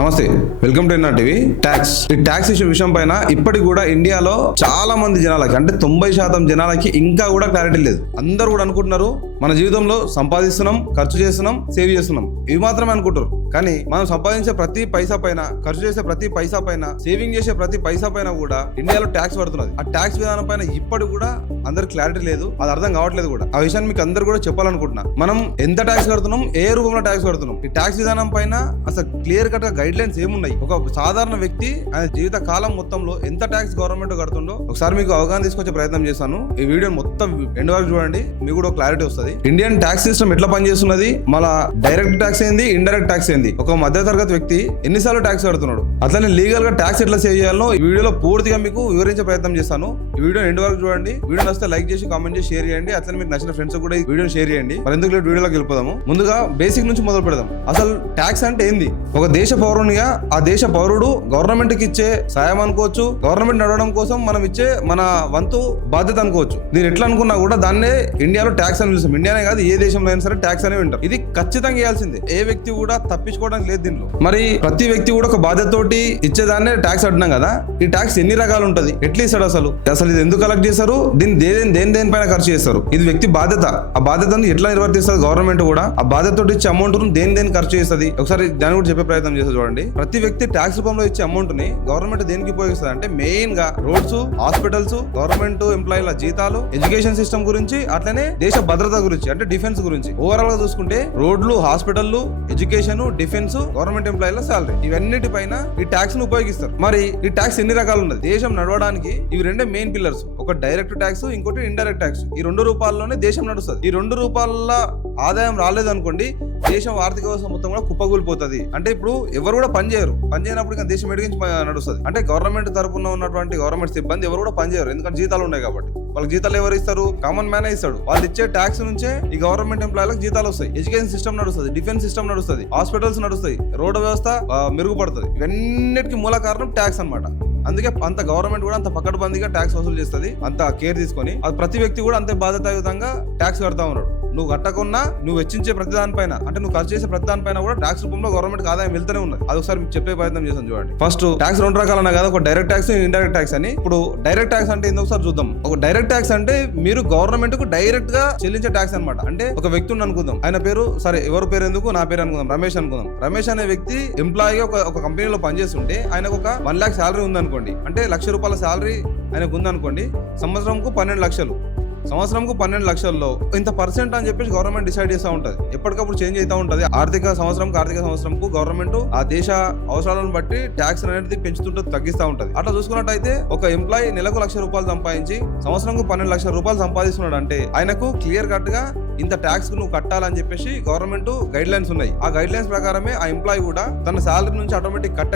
నమస్తే, welcome to NR TV. Tax ఈ tax issue విషయం పైన ఇప్పటికి కూడా ఇండియాలో చాలా మంది జనాలకి అంటే 90% జనాలకి ఇంకా కూడా క్లారిటీ లేదు. అందరూ కూడా అనుకుంటున్నారు మన జీవితంలో సంపాదిస్తున్నాం, ఖర్చు చేస్తున్నాం, సేవ్ చేస్తున్నాం, ఇవి మాత్రమే అనుకుంటారు. కానీ మనం సంపాదించే ప్రతి పైసా పైన, ఖర్చు చేసే ప్రతి పైసా పైన, సేవింగ్ చేసే ప్రతి పైసా పైన కూడా ఇండియాలో ట్యాక్స్ పడుతున్నది. ఆ ట్యాక్స్ విధానం పైన ఇప్పటికి కూడా అందరికి క్లారిటీ లేదు, అది అర్థం కావట్లేదు కూడా. ఆ విషయాన్ని మీకు అందరు కూడా చెప్పాలనుకుంటున్నా. మనం ఎంత ట్యాక్స్ కడుతున్నాం, ఏ రూపంలో ట్యాక్స్ కడుతున్నాం, ఈ ట్యాక్స్ విధానం పైన అసలు క్లియర్ కట్ గా గైడ్ లైన్స్ ఏమున్నాయి, ఒక సాధారణ వ్యక్తి ఆయన జీవిత కాలం మొత్తంలో ఎంత ట్యాక్స్ గవర్నమెంట్ కడుతుండో ఒకసారి మీకు అవగాహన తీసుకొచ్చే ప్రయత్నం చేశాను. ఈ వీడియో మొత్తం ఎండ్ వరకు చూడండి, మీకు కూడా క్లారిటీ వస్తుంది. ఇండియన్ ట్యాక్స్ సిస్టమ్ ఎట్లా పనిచేస్తున్నది, మళ్ళా డైరెక్ట్ ట్యాక్స్ ఏంది, ఇండైరెక్ట్ ట్యాక్స్ ఏంది, ఒక మధ్యతరగతి వ్యక్తి ఎన్నిసార్లు ట్యాక్స్ కడుతున్నాడు, అట్లనే లీగల్ గా ట్యాక్స్ ఎట్లా సేవ్ చేయాలో ఈ వీడియోలో పూర్తిగా మీకు వివరించే ప్రయత్నం చేస్తాను. ఈ వీడియో ఎండ్ వరకు చూడండి. వీడియో నచ్చితే లైక్ చేసి, కామెంట్ చేసి, షేర్ చేయండి. అట్లనే మీకు నచ్చిన ఫ్రెండ్స్ కూడా ఈ వీడియోని షేర్ చేయండి. మరి ఎందుకు వీడియోలోకి వెళ్ళిపోదాము. ముందుగా బేసిక్ నుంచి మొదలు పెడదాం. అసలు ట్యాక్స్ అంటే ఏంది? ఒక దేశ పౌరునిగా ఆ దేశ పౌరుడు గవర్నమెంట్ కి ఇచ్చే సాయం అనుకోవచ్చు, గవర్నమెంట్ నడవడం కోసం మనం ఇచ్చే మన వంతు బాధ్యత అనుకోవచ్చు. దీన్ని ఎట్లా అనుకున్నా కూడా దాన్నే ఇండియాలో ట్యాక్స్ అని పిలుస్తాం. ఇండియానే కాదు, ఏ దేశంలో అయినా సరే ట్యాక్స్ అనే వింటారు. ఇది ఖచ్చితంగా ఇవ్వాల్సిందే, ఏ వ్యక్తి కూడా తప్పించుకోవడానికి లేదు దీనిలో. మరి ప్రతి వ్యక్తి కూడా ఒక బాధ్యతతోటి ఇచ్చేదాన్నే ట్యాక్స్ అంటున్నాం కదా. ఈ ట్యాక్స్ ఎన్ని రకాలు ఉంటది, ఎట్లా ఇస్తాడు, అసలు ఇది ఎందుకు కలెక్ట్ చేస్తారు, దేనిపైన ఖర్చు చేస్తారు, ఇది వ్యక్తి బాధ్యత. ఆ బాధ్యతను ఎట్లా నిర్వర్తిస్తారు గవర్నమెంట్ కూడా, ఆ బాధ్యతతో ఇచ్చే అమౌంట్ దేని ఖర్చు చేస్తుంది, ఒకసారి దాన్ని కూడా చెప్పే ప్రయత్నం చేస్తారు. చూడండి, ప్రతి వ్యక్తి ట్యాక్స్ రూపంలో ఇచ్చే అమౌంట్ ని గవర్నమెంట్ దేనికి ఉపయోగిస్తుంది అంటే మెయిన్ గా రోడ్స్, హాస్పిటల్స్, గవర్నమెంట్ ఎంప్లాయీల జీతాలు, ఎడ్యుకేషన్ సిస్టమ్ గురించి, అట్లనే దేశ భద్రత గురించి అంటే డిఫెన్స్ గురించి. ఓవరాల్ గా చూసుకుంటే రోడ్లు, హాస్పిటల్, ఎడ్యుకేషన్, డిఫెన్స్, గవర్నమెంట్ ఎంప్లాయీల సాలరీ, ఇవన్నిటిపైన ఈ ట్యాక్స్ ను ఉపయోగిస్తారు. మరి ఈ ట్యాక్స్ ఎన్ని రకాలు ఉన్నది, దేశం నడవడానికి ఇవి రెండే మెయిన్ పిల్లర్స్. ఒక డైరెక్ట్ ట్యాక్స్, ఇంకోటి ఇండైరెక్ట్ ట్యాక్స్. ఈ 2 రూపాయల్లోనే దేశం నడుస్తుంది. ఈ 2 రూపాయల ఆదాయం రాలేదనుకోండి, దేశం ఆర్థిక వ్యవస్థ మొత్తం కూడా కుప్పగూలిపోతుంది. అంటే ఇప్పుడు ఎవరు కూడా పని చేయనప్పుడు ఇంకా దేశం ఎడిగించి నడుస్తుంది. అంటే గవర్నమెంట్ తరపున ఉన్నటువంటి గవర్నమెంట్ సిబ్బంది ఎవరు కూడా పని చేయరు, ఎందుకంటే జీతాలు ఉన్నాయి కాబట్టి. వాళ్ళకి జీతాలు ఎవరు ఇస్తారు, కామన్ మ్యాన్ ఇస్తాడు. వాళ్ళు ఇచ్చే ట్యాక్స్ నుంచే ఈ గవర్నమెంట్ ఎంప్లాయీలకు జీతాలు వస్తాయి. ఎడ్యుకేషన్ సిస్టమ్ నడుస్తుంది, డిఫెన్స్ సిస్టమ్ నడుస్తుంది, హాస్పిటల్స్ నడుస్తాయి, రోడ్డు వ్యవస్థ మెరుగుపడుతుంది. ఇవన్నిటికీ మూల కారణం ట్యాక్స్ అన్నమాట. అందుకే అంత గవర్నమెంట్ కూడా అంత పకడ్బందీగా ట్యాక్స్ వసూలు చేస్తుంది, అంత కేర్ తీసుకొని. అది ప్రతి వ్యక్తి కూడా అంతే బాధ్యతాయుతంగా ట్యాక్స్ కడతా ఉన్నాడు. నువ్వు కట్టకున్నా నువ్వు వెచ్చించే ప్రతి దానిపైన, అంటే నువ్వు ఖర్చు చేసే ప్రతి దానిపైన కూడా ట్యాక్స్ రూపంలో గవర్నమెంట్ ఆదాయం వెళ్తూనే ఉన్నది. అది ఒకసారి మీకు చెప్పే ప్రయత్నం చేస్తాను. చూడండి, ఫస్ట్ ట్యాక్స్ 2 రకాలన్నా కదా, ఒక డైరెక్ట్ ట్యాక్స్, ఇండైరెక్ట్ ట్యాక్స్ అని. ఇప్పుడు డైరెక్ట్ ట్యాక్స్ అంటే ఏందో ఒకసారి చూద్దాం. ఒక డైరెక్ట్ ట్యాక్స్ అంటే మీరు గవర్నమెంట్ కు డైరెక్ట్ గా చెల్లించే ట్యాక్స్ అనమాట. అంటే ఒక వ్యక్తిని అనుకుందాం, ఆయన పేరు, సరే ఎవరి పేరు ఎందుకు, నా పేరు అనుకుందాం, రమేష్ అనుకుందాం. రమేష్ అనే వ్యక్తి ఎంప్లాయీగా ఒక కంపెనీలో పనిచేస్తుంటే ఆయనకు ఒక 1 lakh శాలరీ ఉందనుకోండి, అంటే ₹1,00,000 శాలరీ ఆయనకు ఉందనుకోండి. సంవత్సరంకు 12 లక్షలు, సంవత్సరంకు 12 లక్షల్లో ఇంత పర్సెంట్ అని చెప్పేసి గవర్నమెంట్ డిసైడ్ చేస్తూ ఉంటుంది. ఎప్పటికప్పుడు చేంజ్ అవుతూ ఉంటుంది. ఆర్థిక సంవత్సరంకు గవర్నమెంట్ ఆ దేశ అవసరాలను బట్టి ట్యాక్స్ అనేది పెంచుతుంటూ తగ్గిస్తూ ఉంటుంది. అట్లా చూసుకున్నట్టయితే ఒక ఎంప్లాయీ నెలకు ₹1,00,000 సంపాదించి సంవత్సరంకు 12 లక్షల రూపాయలు సంపాదిస్తున్నాడు అంటే ఆయనకు క్లియర్ కట్ గా ఇంత ట్యాక్స్ నువ్వు కట్టాలని చెప్పేసి గవర్నమెంట్ గైడ్ లైన్స్ ఉన్నాయి. ఆ గైడ్ లైన్స్ ప్రకారమే ఆ ఎంప్లాయీ కూడా తన శాలరీ నుంచి ఆటోమేటిక్ కట్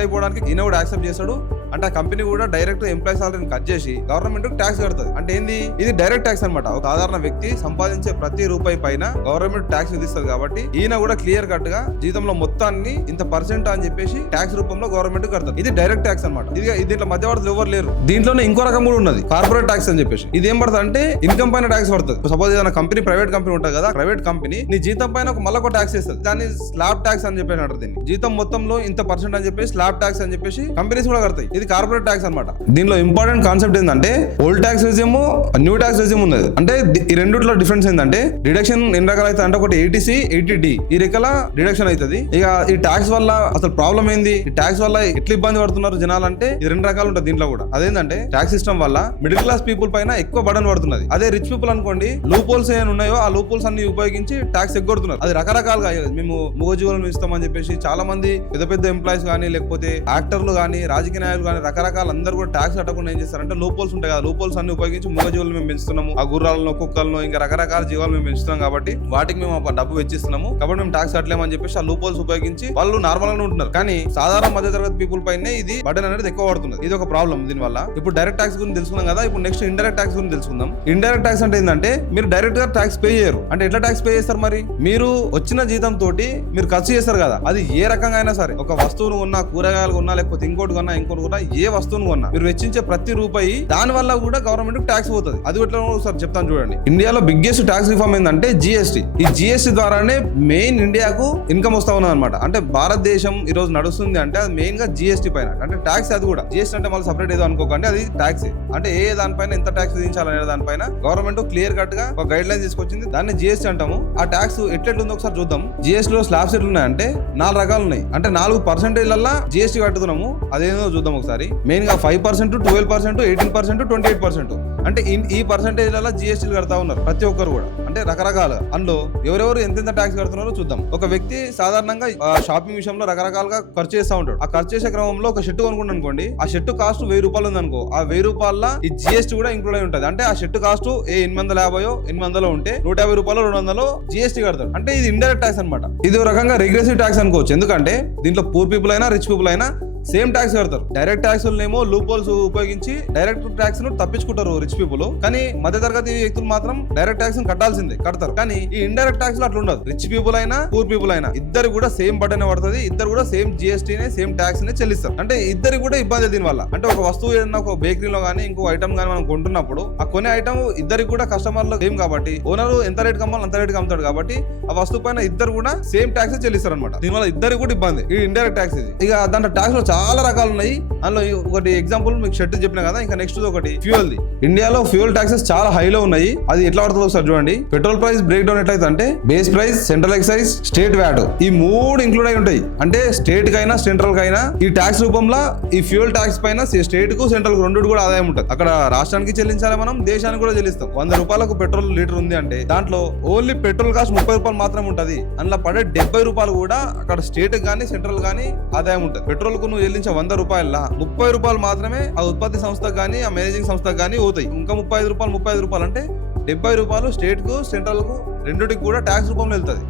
అయిపోవడానికి ఈయన కూడా యాక్సెప్ట్ చేస్తాడు. అంటే ఆ కంపెనీ కూడా డైరెక్ట్ ఎంప్లాయీ శాలరీని కట్ చేసి గవర్నమెంట్ ట్యాక్స్ కడుతుంది. అంటే ఏంది, ఇది డైరెక్ట్ ట్యాక్స్ అనమాట. ఒక సాధారణ వ్యక్తి సంపాదించే ప్రతి రూపాయి పైన గవర్నమెంట్ ట్యాక్స్ విధిస్తుంది. కాబట్టి ఈయన కూడా క్లియర్ కట్ గా జీతంలో మొత్తాన్ని ఇంత పర్సెంట్ అని చెప్పేసి ట్యాక్స్ రూపంలో గవర్నమెంట్ కడతారు. ఇది డైరెక్ట్ ట్యాక్స్ అనమాట. దీంట్లో మధ్యవర్తులు ఎవరు లేరు. దీంట్లోనే ఇంకో రకం కూడా ఉన్నది, కార్పొరేట్ ట్యాక్స్ అని చెప్పేసి. ఇది ఏం పడుతుంది అంటే ఇన్కమ్ పైన ట్యాక్స్ పడుతుంది. సపోజ్ ఏదైనా కంపెనీ, ప్రైవేట్ కంపెనీ ఉంటుంది కదా, ప్రైవేట్ కంపెనీ నీ జీతం పైన మళ్ళీ ఒక ట్యాక్స్ ఇస్తుంది. దాన్ని స్లాబ్ ట్యాక్స్ అని చెప్పేసి అంటారు. దీన్ని జీతం మొత్తంలో ఇంత పర్సెంట్ అని చెప్పేసి స్లాబ్ ట్యాక్స్ అని చెప్పేసి కంపెనీస్ కూడా కడతాయి. ఇది కార్పొరేట్ ట్యాక్స్ అనమాట. దీనిలో ఇంపార్టెంట్ కాన్సెప్ట్ ఏంటంటే old tax resume, new tax resume ఉన్నది. అంటే ఈ రెండిట్లో డిఫరెన్స్ ఏంటంటే డిడక్షన్ ఎన్ని రకాలు అయితే అంటే ఒకటి 80C, 80D ఈ రకాల డిడక్షన్ అవుతుంది. ఇక ఈ ట్యాక్స్ వల్ల అసలు ప్రాబ్లం ఏంది, ఈ ట్యాక్స్ వల్ల ఎట్లా ఇబ్బంది పడుతున్నారు జనాలు అంటే ఈ 2 రకాలు ఉంటుంది. దీంట్లో కూడా అదేంటంటే ట్యాక్స్ సిస్టమ్ వల్ల మిడిల్ క్లాస్ పీపుల్ పైన ఎక్కువ బర్డెన్ పడుతున్నది. అదే రిచ్ పీపుల్ అనుకోండి, లూప్ హోల్స్ ఏమైనా ఉన్నాయో ఆ లూప్ హోల్స్ అన్ని ఉపయోగించి ట్యాక్స్ ఎగ్గొడుతున్నారు. అది రకరకాలుగా మేము మూగజీవులను ఇస్తామని చెప్పేసి చాలా మంది పెద్ద ఎంప్లాయీస్ కానీ, లేకపోతే యాక్టర్లు కానీ, రాజకీయ నాయకులు కానీ, రకరకాల అందరూ కూడా ట్యాక్స్ కట్టకుండా ఏం చేస్తారంటే లూప్ హోల్స్ ఉంటాయి కదా, లూప్ హోల్స్ అన్ని ఉపయోగించి మూగజీవులు మేము పెంచుతున్నాము. ఆ గుర్రాలను, కుక్కలను, ఇంకా రకరకాల జీవాలు మేము పెంచుతున్నాం కాబట్టి వాటికి మేము డబ్బు వెచ్చిస్తున్నాము కాబట్టి మేము ట్యాక్స్ కట్టలేమని చెప్పేసి ఆ లూప్ హోల్స్ ఉపయోగించి వాళ్ళు నార్మల్ గానే ఉంటున్నారు. కానీ సాధారణ మధ్యతరగతి పీపుల్ పైన ఇది బర్డెన్ అనేది ఎక్కువ పడుతుంది. ఇది ఒక ప్రాబ్లం. దీని వల్ల ఇప్పుడు డైరెక్ట్ ట్యాక్స్ గురించి తెలుసుకున్నాం కదా, ఇప్పుడు నెక్స్ట్ ఇండైరెక్ట్ ట్యాక్స్ గురించి తెలుసుకుందాం. ఇండైరెక్ట్ ట్యాక్స్ అంటే ఏంటంటే మీరు డైరెక్ట్ గా ట్యాక్స్ పే చేయరు. అంటే ఎట్లా ట్యాక్స్ పే చేస్తారు, మరి మీరు వచ్చిన జీతం తోటి మీరు ఖర్చు చేస్తారు కదా, అది ఏ రకంగా అయినా సరే, ఒక వస్తువును కొన్నా, కూరగాయలు కొన్నా, లేకపోతే ఇంకోటి కొన్నా కొనుక్కున్నా, ఏ వస్తువును కొన్నా మీరు వెచ్చించే ప్రతి రూపాయి దాని వల్ల కూడా గవర్నమెంట్ ట్యాక్స్ పోతుంది. అది ఎట్లా ఒకసారి చెప్తాను చూడండి. ఇండియాలో బిగ్గెస్ట్ ట్యాక్స్ రిఫార్మ్ ఏంటంటే జిఎస్టీ. ఈ జిఎస్టీ ద్వారానే మెయిన్ ఇండియాకు ఇన్కమ్ వస్తా ఉన్నది అనమాట. అంటే భారతదేశం ఈ రోజు నడుస్తుంది అంటే అది మెయిన్ గా జిఎస్టీ పైన. అంటే ట్యాక్స్ అది కూడా జిఎస్టీ అంటే మళ్ళీ సపరేట్ ఏదో అనుకోకండి, అది ట్యాక్స్. అంటే ఏ దానిపైన ఎంత ట్యాక్స్ విధించాలనే దానిపైన గవర్నమెంట్ క్లియర్ కట్ గా ఒక గైడ్ లైన్ తీసుకొచ్చింది. దాన్ని జిఎస్టీ అంటాము. ఆ ట్యాక్స్ ఎట్లెట్లుందో ఒకసారి చూద్దాం. జిఎస్టీ లో స్లాబ్స్ ఎట్లున్నాయంటే 4 రకాలు ఉన్నాయి. అంటే 4% జిఎస్టీ కట్టుతున్నాము. అదేదో చూద్దాం ఒకసారి. మెయిన్ గా 5%, 12%, 18%, 28%. అంటే ఈ పర్సెంటేజ్లలో జిఎస్టీలు కడతా ఉన్నారు ప్రతి ఒక్కరు కూడా. అంటే రకరకాలుగా అందులో ఎవరెవరు ఎంతెంత ట్యాక్స్ కడుతున్నారో చూద్దాం. ఒక వ్యక్తి సాధారణంగా షాపింగ్ విషయంలో రకరకాలుగా ఖర్చు చేస్తూ ఉంటాడు. ఆ ఖర్చు చేసే క్రమంలో ఒక షర్ట్ కొనుక్కుంటాను అనుకోండి, ఆ షర్ట్ కాస్ట్ 1000 రూపాయలు ఉంది అనుకో, ఆ 1000 రూపాయల ఈ జిఎస్టీ కూడా ఇంక్లూడ్ అయి ఉంటుంది. అంటే ఆ షర్ట్ కాస్ట్ 850 800 ఉంటే 150 రూపాయలు 200 జిఎస్టీ కడతాడు. అంటే ఇది ఇండైరెక్ట్ ట్యాక్స్ అనమాట. ఇది ఒక రకంగా రిగ్రెసివ్ ట్యాక్స్ అనుకోవచ్చు. ఎందుకంటే దీంట్లో పూర్ పీపుల్ అయినా రిచ్ పీపుల్ అయినా సేమ్ ట్యాక్స్ కడతారు. డైరెక్ట్ ట్యాక్స్ ఏమో లూప్ హోల్స్ ఉపయోగించి డైరెక్ట్ ట్యాక్స్ ను తప్పించుకుంటారు రిచ్ పీపుల్. కానీ మధ్యతరగతి వ్యక్తులు మాత్రం డైరెక్ట్ ట్యాక్స్ కట్టాల్సిందే, కడతారు. కానీ ఈ ఇండైరెక్ట్ ట్యాక్స్ లో అట్లా ఉండదు. రిచ్ పీపుల్ అయినా పూర్ పీపుల్ అయినా ఇద్దరు కూడా సేమ్ బటన్ పడుతుంది. ఇద్దరు కూడా సేమ్ జిఎస్టీ సేమ్ ట్యాక్స్ నే చెల్లిస్తారు. అంటే ఇద్దరు కూడా ఇబ్బంది దీని వల్ల. అంటే ఒక వస్తువు ఏదైనా ఒక బేకరీలో గానీ ఇంకో ఐటమ్ గానీ మనం కొంటున్నప్పుడు ఆ కొనే ఐటమ్ ఇద్దరికి కూడా కస్టమర్లు సేమ్ కాబట్టి ఓనర్ ఎంత రేట్ కమ్మాలి అంత రేట్ అమ్ముతాడు కాబట్టి ఆ వస్తువు పైన ఇద్దరు కూడా సేమ్ ట్యాక్స్ చెల్లిస్తారు అనమాట. దీనివల్ల ఇద్దరు కూడా ఇబ్బంది. ఈ ఇండైరెక్ట్ ట్యాక్స్ ఇది. ఇక దాంట్లో ట్యాక్స్ లో చాలా రకాలు ఉన్నాయి. అందులో ఒకటి ఎగ్జాంపుల్ మీకు షర్ట్ చెప్పిన కదా, ఇంకా నెక్స్ట్ ఒకటి ఫ్యూయల్ ది. ఇండియాలో ఫ్యూయల్ ట్యాక్సెస్ చాలా హైలో ఉన్నాయి. అది ఎట్లా పడుతుందో ఒకసారి చూడండి. పెట్రోల్ ప్రైస్ బ్రేక్ డౌన్ ఎట్లయితే అంటే base price, central excise, state VAT ఈ 3 ఇంక్లూడ్ అయి ఉంటాయి. అంటే స్టేట్ కైనా సెంట్రల్ కైనా ఈ ట్యాక్స్ రూపంలో ఈ ఫ్యూయల్ ట్యాక్స్ పైన స్టేట్ కు సెంట్రల్ కు 2 కూడా ఆదాయం ఉంటుంది. అక్కడ రాష్ట్రానికి చెల్లించాలి, మనం దేశానికి కూడా చెల్లిస్తాం. 100 రూపాయలకు పెట్రోల్ లీటర్ ఉంది అంటే దాంట్లో ఓన్లీ పెట్రోల్ కాస్ట్ 30 రూపాయలు మాత్రమే ఉంటుంది. అందులో పడే 70 రూపాయలు కూడా అక్కడ స్టేట్ గానీ సెంట్రల్ గానీ ఆదాయం ఉంటుంది. పెట్రోల్ కు నువ్వు చెల్లించే 100 రూపాయల 30 రూపాయలు మాత్రమే ఆ ఉత్పత్తి సంస్థకు కానీ ఆ మేనేజింగ్ సంస్థకు కానీ అవుతాయి. ఇంకా 35 రూపాయలు అంటే 70 రూపాయలు స్టేట్ కు సెంట్రల్ కు రెండుటికి కూడా ట్యాక్స్ రూపంలో వెళ్తుంది.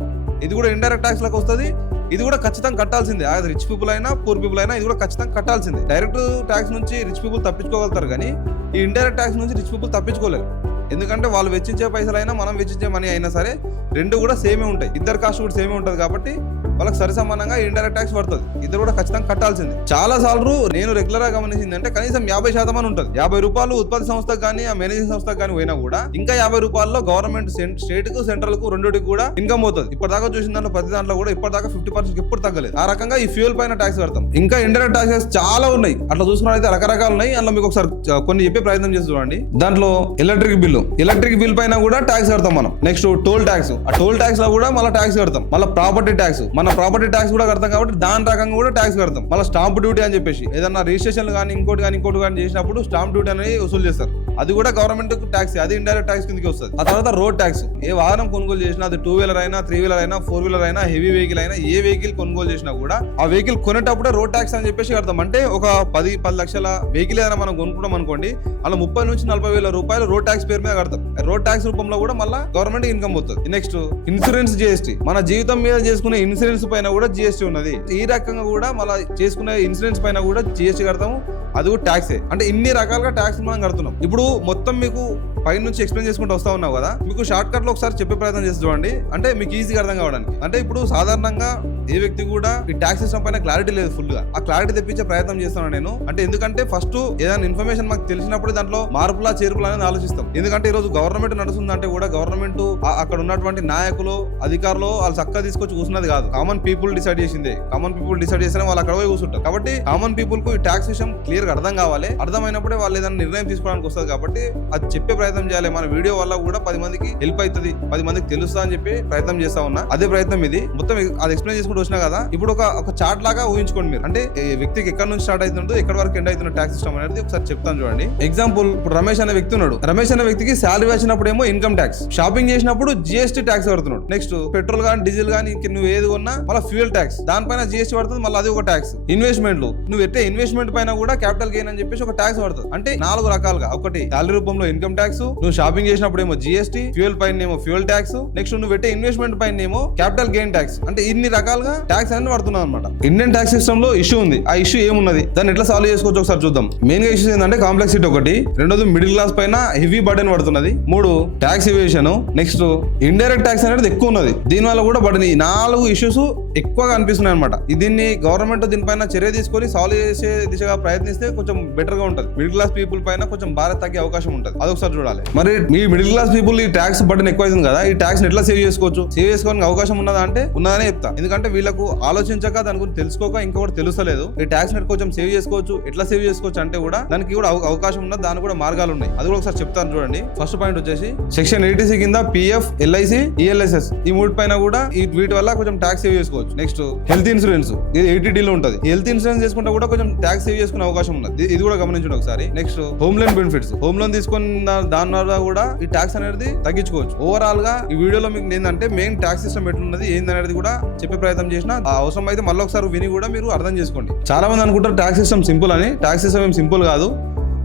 ఇది కూడా ఇండైరెక్ట్ ట్యాక్స్ లకు వస్తుంది. ఇది కూడా ఖచ్చితంగా కట్టాల్సిందే. అది రిచ్ పీపుల్ అయినా పూర్ పీపుల్ అయినా ఇది కూడా ఖచ్చితంగా కట్టాల్సిందే. డైరెక్ట్ ట్యాక్స్ నుంచి రిచ్ పీపుల్ తప్పించుకోగలుగుతారు కానీ ఈ ఇండైరెక్ట్ ట్యాక్స్ నుంచి రిచ్ పీపుల్ తప్పించుకోలేరు. ఎందుకంటే వాళ్ళు వెచ్చించే పైసలైనా మనం వెచ్చించే మనీ అయినా సరే రెండు కూడా సేమే ఉంటాయి. ఇద్దరు కాస్ట్ కూడా సేమే ఉంటుంది కాబట్టి వాళ్ళకి సరి సమానంగా ఇండైరెక్ట్ ట్యాక్స్ పడుతుంది. ఇద్దరు కూడా ఖచ్చితంగా కట్టాల్సిందే. చాలా సార్లు నేను రెగ్యులర్ గా గమనించింది అంటే కనీసం 50% అని ఉంటుంది. 50 రూపాయలు ఉత్పత్తి సంస్థకు కానీ ఆ మేనేజింగ్ సంస్థకు కానీ పోయినా కూడా ఇంకా 50 రూపాయల్లో గవర్నమెంట్ స్టేట్ కు సెంట్రల్ కు రెండుటికి కూడా ఇన్కమ్ అవుతుంది. ఇప్పటిదాకా చూసిన దాంట్లో ప్రతి దాంట్లో కూడా ఇప్పటిదాకా 50% ఎప్పుడు తగ్గలేదు. ఆ రకంగా ఈ ఫ్యూయల్ పైన ట్యాక్స్ కడతాం. ఇంకా ఇండైరెక్ట్ ట్యాక్సెస్ చాలా ఉన్నాయి. అట్లా చూసుకున్నట్లయితే రకరకాలు ఉన్నాయి. అందులో మీకు ఒకసారి కొన్ని చెప్పే ప్రయత్నం చేసి చూడండి. దాంట్లో ఎలక్ట్రిక్ బిల్ పైన కూడా ట్యాక్స్ కడతాం మనం. Next toll tax. ఆ టోల్ ట్యాక్స్ లో కూడా మళ్ళీ ట్యాక్స్ కడతాం. మళ్ళీ ప్రాపర్టీ ట్యాక్స్, మన ప్రాపర్టీ ట్యాక్స్ కూడా కడతాం కాబట్టి దాని రకంగా కూడా ట్యాక్స్ కడతాం. మళ్ళీ స్టాంప్ డ్యూటీ అని చెప్పేసి ఏదన్నా రిజిస్ట్రేషన్ కానీ ఇంకోటి కానీ చేసినప్పుడు స్టాంప్ డ్యూటీ అనేది వసూలు చేస్తారు. అది కూడా గవర్నమెంట్ ట్యాక్స్, అది ఇండైరెక్ట్ ట్యాక్స్ కిందకి వస్తుంది. ఆ తర్వాత రోడ్ ట్యాక్స్. ఏ వాహనం కొనుగోలు చేసినా అది 2 వీలర్ అయినా 3 వీలర్ అయినా 4 వీలర్ అయినా హెవీ వెహికల్ అయినా ఏ వెహికల్ కొనుగోలు చేసినా కూడా ఆ వెహికల్ కొనేటప్పుడే రోడ్ ట్యాక్స్ అని చెప్పేసి కడతాం. అంటే ఒక 10 లక్షల వెహికల్ ఏదైనా మనం కొనుక్కుంటాం అనుకోండి, అలా 30 నుంచి 40 వేల రూపాయలు రోడ్ ట్యాక్స్ పేరు మీద కడతాం. రోడ్ ట్యాక్స్ రూపంలో కూడా మళ్ళీ గవర్నమెంట్ ఇన్కమ్ అవుతుంది. Next insurance GST. మన జీవితం మీద చేసుకునే ఇన్సూరెన్స్ పైన కూడా జిఎస్టీ ఉన్నది. ఈ రకంగా కూడా మళ్ళీ చేసుకునే ఇన్సూరెన్స్ పైన కూడా జిఎస్టీ కడతాము. అది కూడా ట్యాక్సే. అంటే ఇన్ని రకాలుగా ట్యాక్స్ మనం కడుతున్నాం. ఇప్పుడు మొత్తం మీకు పై నుంచి ఎక్స్ప్లెయిన్ చేసుకుంటూ వస్తా ఉన్నావు కదా, మీకు షార్ట్ కట్ లో ఒకసారి చెప్పే ప్రయత్నం చేసి చూడండి. అంటే మీకు ఈజీగా అర్థం కావడానికి. అంటే ఇప్పుడు సాధారణంగా ఏ వ్యక్తి కూడా ఈ ట్యాక్స్ సిస్టమ్ పైన క్లారిటీ లేదు ఫుల్ గా. ఆ క్లారిటీ తెప్పించే ప్రయత్నం చేస్తాను నేను. అంటే ఎందుకంటే ఫస్ట్ ఏదైనా ఇన్ఫర్మేషన్ మాకు తెలిసినప్పుడు దాంట్లో మార్పులా చేర్పులా అనేది ఆలోచిస్తాం. ఎందుకంటే ఈ రోజు గవర్నమెంట్ నడుస్తుందంటే కూడా గవర్నమెంట్ అక్కడ ఉన్నటువంటి నాయకులు అధికారులు వాళ్ళు చక్కగా తీసుకొచ్చి కూర్చున్నది కాదు. కామన్ పీపుల్ డిసైడ్ చేసిందే. కామన్ పీపుల్ డిసైడ్ చేసినా వాళ్ళు అక్కడ పోయి కూర్చుంటారు. కాబట్టి కామన్ పీపుల్ కు ఈ ట్యాక్స్ విషయం క్లియర్ గా అర్థం కావాలి. అర్థమైనప్పుడే వాళ్ళు ఏదైనా నిర్ణయం తీసుకోవడానికి వస్తుంది. కాబట్టి అది చెప్పే ప్రయత్నం చేయాలి. మన వీడియో వల్ల కూడా 10 మందికి హెల్ప్ అవుతుంది, 10 మందికి తెలుస్తా అని చెప్పి ప్రయత్నం చేస్తా ఉన్నా. అదే ప్రయత్నం ఇది. మొత్తం అది ఎక్స్ప్లెయిన్ చేసుకుంటూ వచ్చినా కదా. ఇప్పుడు ఒక చార్ట్ లాగా ఊహించుకోండి మీరు. అంటే వ్యక్తికి ఎక్కడ నుంచి స్టార్ట్ అవుతుందో ఎక్కడ వరకు ఎండ్ అవుతున్న ట్యాక్స్ సిస్టమ్ అనేది ఒకసారి చెప్తాను చూడండి. ఎగ్జాంపుల్, ఇప్పుడు రమేష్ అనే వ్యక్తి ఉన్నాడు. రమేష్ అనే వ్యక్తికి శాలరీ వచ్చినప్పుడు ఏమో ఇన్కమ్ ట్యాక్స్, షాపింగ్ చేసినప్పుడు జిఎస్టీ ట్యాక్స్ కడుతున్నాడు. నెక్స్ట్ పెట్రోల్ కానీ డీజిల్ కానీ నువ్వు ఏది కొన్నా మళ్ళీ ఫ్యూయల్ ట్యాక్స్, దానిపైన జిఎస్టీ పడుతుంది. మళ్ళీ అది ఒక ట్యాక్స్. ఇన్వెస్ట్మెంట్లు, నువ్వు ఎట్టే ఇన్వెస్ట్మెంట్ పైన కూడా క్యాపిటల్ గెయిన్ అని చెప్పేసి ఒక ట్యాక్స్ పడుతుంది. అంటే 4 రకాలుగా. ఒకటి శాలరీ రూపంలో ఇన్కమ్ ట్యాక్స్, నువ్వు షాపింగ్ చేసినప్పుడు ఏమో జిఎస్టీ, ఫ్యూయల్ పైన ఏమో ఫ్యూయల్ ట్యాక్స్, నెక్స్ట్ నువ్వు పెట్టే ఇన్వెస్ట్మెంట్ పైన ఏమో క్యాపిటల్ గెయిన్ ట్యాక్స్. అంటే ఇన్ని రకాలుగా ట్యాక్స్ అనేది పడుతున్నావు అనమాట. ఇండియన్ ట్యాక్స్ సిస్టమ్ లో ఇష్యూ ఉంది. ఆ ఇష్యూ ఏమున్నది, దాన్ని ఎట్లా సాల్వ్ చేసుకోవచ్చు ఒకసారి చూద్దాం. మెయిన్ గా ఇష్యూస్ ఏంటంటే కాంప్లెక్సిటీ ఒకటి, రెండోది మిడిల్ క్లాస్ పైన హెవీ బర్డెన్ పడుతున్నది, 3 ట్యాక్స్ ఇవేషన్, నెక్స్ట్ ఇండైరెక్ట్ ట్యాక్స్ అనేది ఎక్కువ ఉన్నది. దీని వల్ల కూడా బర్డెన్. ఈ 4 ఇష్యూస్ ఎక్కువగా అనిపిస్తున్నాయి అనమాట. దీన్ని గవర్నమెంట్ దీనిపైన చర్య తీసుకొని సాల్వ్ చేసే దిశగా ప్రయత్నిస్తే కొంచెం బెటర్ గా ఉంటుంది. మిడిల్ క్లాస్ పీపుల్ పైన కొంచెం భారం తగ్గే అవకాశం ఉంటుంది. అదొకసారి చూడాలి. మరి మీ మిడిల్ క్లాస్ పీపుల్ ఈ ట్యాక్స్ బటన్ ఎక్కువ అవుతుంది కదా, ఈ ట్యాక్స్ ఎట్లా సేవ్ చేసుకోవచ్చు, సేవ్ చేసుకోవడానికి అవకాశం ఉన్నదా అంటే ఉన్నదనే చెప్తా. ఎందుకంటే వీళ్ళకు ఆలోచించక దాని గురించి తెలుసుకోక ఇంకొకటి తెలుస్తలేదు. ఈ ట్యాక్స్ నెట్ కొంచెం సేవ్ చేసుకోవచ్చు. ఎట్లా సేవ్ చేసుకోవచ్చు అంటే కూడా దానికి కూడా అవకాశం ఉన్నది, దానికి కూడా మార్గాలు ఉన్నాయి. అది కూడా ఒకసారి చెప్తాను చూడండి. ఫస్ట్ పాయింట్ వచ్చేసి సెక్షన్ 80C కింద PF, LIC, ELSS ఈ మూడు పైన కూడా వీటి వల్ల కొంచెం ట్యాక్స్ సేవ్ చేసుకోవచ్చు. నెక్స్ట్ హెల్త్ ఇన్సూరెన్స్, ఇది 80D లో ఉంటుంది. హెల్త్ ఇన్సూరెన్స్ చేసుకుంటే కూడా కొంచెం ట్యాక్స్ సేవ్ చేసుకునే అవకాశం ఉన్నది. ఇది కూడా గమనించండి ఒకసారి. Next home loan benefits, home loan తీసుకున్న దాని ద్వారా కూడా ఈ ట్యాక్స్ అనేది తగ్గించుకోవచ్చు. ఓవరాల్ గా ఈ వీడియోలో మీకు ఏంటంటే మెయిన్ ట్యాక్స్ సిస్టమ్ ఎట్లున్నది ఏందనేది కూడా చెప్పే ప్రయత్నం చేసిన. అవసరం అయితే మళ్ళీ ఒకసారి విని కూడా మీరు అర్థం చేసుకోండి. చాలా మంది అనుకుంటారు ట్యాక్స్ సిస్టమ్ సింపుల్ అని. ట్యాక్స్ సిస్టమ్ ఏం సింపుల్ కాదు.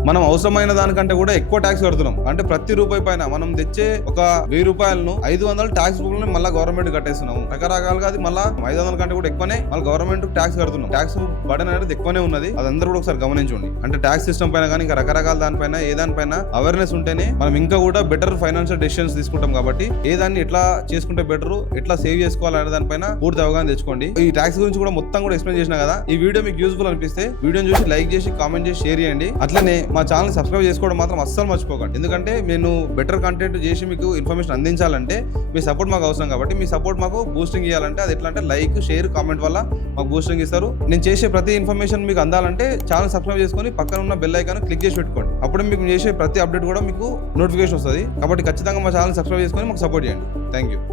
మనం అవసరమైన దానికంటే కూడా ఎక్కువ ట్యాక్స్ కడుతున్నాం. అంటే ప్రతి రూపాయి పైన మనం తెచ్చే ఒక 1000 రూపాయలను 500 ట్యాక్స్ రూపాయలు మళ్ళీ గవర్నమెంట్ కట్టేస్తున్నాం. రకరకాలుగా అది మళ్ళీ 500 కంటే కూడా ఎక్కువనే మళ్ళీ గవర్నమెంట్ ట్యాక్స్ కడుతున్నాం. ట్యాక్స్ బర్డెన్ అనేది ఎక్కువనే ఉన్నది. అదందరూ కూడా ఒకసారి గమనించండి. అంటే ట్యాక్స్ సిస్టమ్ పైన కానీ ఇంకా రకరకాల దానిపైన ఏ దానిపైన అవేర్నెస్ ఉంటేనే మనం ఇంకా కూడా బెటర్ ఫైనాన్షియల్ డెసిషన్స్ తీసుకుంటాం. కాబట్టి ఏ దాన్ని ఎట్లా చేసుకుంటే బెటర్, ఎట్లా సేవ్ చేసుకోవాలనే దానిపైన పూర్తి అవగాహన తెచ్చుకోండి. ఈ ట్యాక్స్ గురించి కూడా మొత్తం కూడా ఎక్స్ప్లెయిన్ చేసిన కదా. ఈ వీడియో మీకు యూస్ఫుల్ అనిపిస్తే వీడియోని చూసి లైక్ చేసి కామెంట్ చేసి షేర్ చేయండి. అట్లనే మా ఛానల్ సబ్స్క్రైబ్ చేసుకోవడం మాత్రం అస్సలు మర్చిపోకండి. ఎందుకంటే నేను బెటర్ కంటెంట్ చేసి మీకు ఇన్ఫర్మేషన్ అందించాలంటే మీ సపోర్ట్ మాకు అవసరం. కాబట్టి మీ సపోర్ట్ మాకు బూస్టింగ్ ఇవ్వాలంటే అది ఎట్లా అంటే లైక్, షేర్, కామెంట్ వల్ల మాకు బూస్టింగ్ ఇస్తారు. నేను చేసే ప్రతి ఇన్ఫర్మేషన్ మీకు అందాలంటే ఛానల్ సబ్స్క్రైబ్ చేసుకొని పక్కన ఉన్న బెల్ ఐకాన్ క్లిక్ చేసి పెట్టుకోండి. అప్పుడు మీకు చేసే ప్రతి అప్డేట్ కూడా మీకు నోటిఫికేషన్ వస్తుంది. కాబట్టి ఖచ్చితంగా మా ఛానల్ సబ్స్క్రైబ్ చేసుకొని మాకు సపోర్ట్ చేయండి. Thank you.